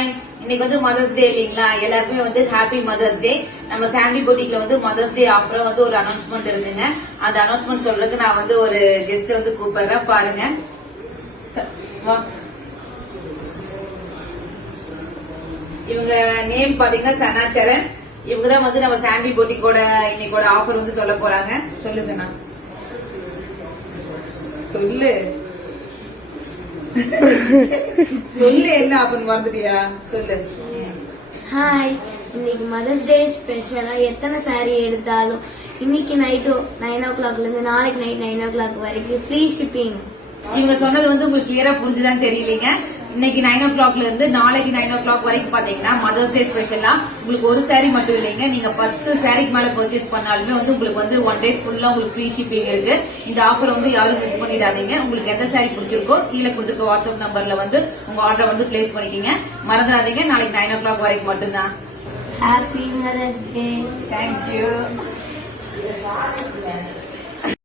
Hi, இன்னைக்கு வந்து mother's day இல்லீங்களா? எல்லாருக்குமே வந்து ஹாப்பி மதர்ஸ் டே. நம்ம சாண்டி பொட்டிக்ல வந்து மதர்ஸ் டே ஆஃபர் வந்து ஒரு அனௌன்ஸ்மெண்ட் இருக்குங்க. அந்த அனௌன்ஸ்மெண்ட் சொல்றதுக்கு நான் வந்து ஒரு கெஸ்ட் வந்து கூப்பிடுறேன், பாருங்க. இவங்க நேம் பாத்தீங்கன்னா சனாச்சரன். இவங்கதான் வந்து நம்ம சாண்டி பொட்டிக்கோட இன்னைக்கோட ஆஃபர் வந்து சொல்ல போறாங்க. சொல்லு சனா, சொல்லு சொல்லு, என்ன ஆஃபர் மறந்துட்டியா? சொல்லு. ஹாய், இன்னைக்கு மதர்ஸ் டே ஸ்பெஷலா எத்தனை சாரி எடுத்தாலும் இன்னைக்கு நைட்டு 9 o'clock இருந்து நாளைக்கு நைட் 9 o'clock வரைக்கும் ஃப்ரீ ஷிப்பிங். இவங்க சொன்னது வந்து உங்களுக்கு கிளியரா புரிஞ்சுதான் தெரியலீங்க. இன்னைக்கு 9 o'clock இருந்து நாளைக்கு 9 o'clock வரைக்கும் பாத்தீங்கன்னா மதர்ஸ் டே ஸ்பெஷலா உங்களுக்கு ஒரு சாரி மட்டும் இல்லைங்க, நீங்க 10 சாரிக்கு மேல பர்ச்சேஸ் பண்ணாலுமே வந்து உங்களுக்கு வந்து ஒன் டே ஃபுல்லா உங்களுக்கு ஃப்ரீ ஷிப்பிங் இருக்கு. இந்த ஆஃபர் வந்து யாரும் மிஸ் பண்ணிடாதீங்க. உங்களுக்கு எந்த சாரி பிடிச்சிருக்கோ கீழே கொடுத்துருக்க வாட்ஸ்அப் நம்பர்ல வந்து உங்க ஆர்டர் வந்து பிளேஸ் பண்ணிக்கீங்க. மறந்துடாதீங்க, நாளைக்கு 9 o'clock வரைக்கும் மட்டும்தான். Happy mother's day. தேங்க்யூ.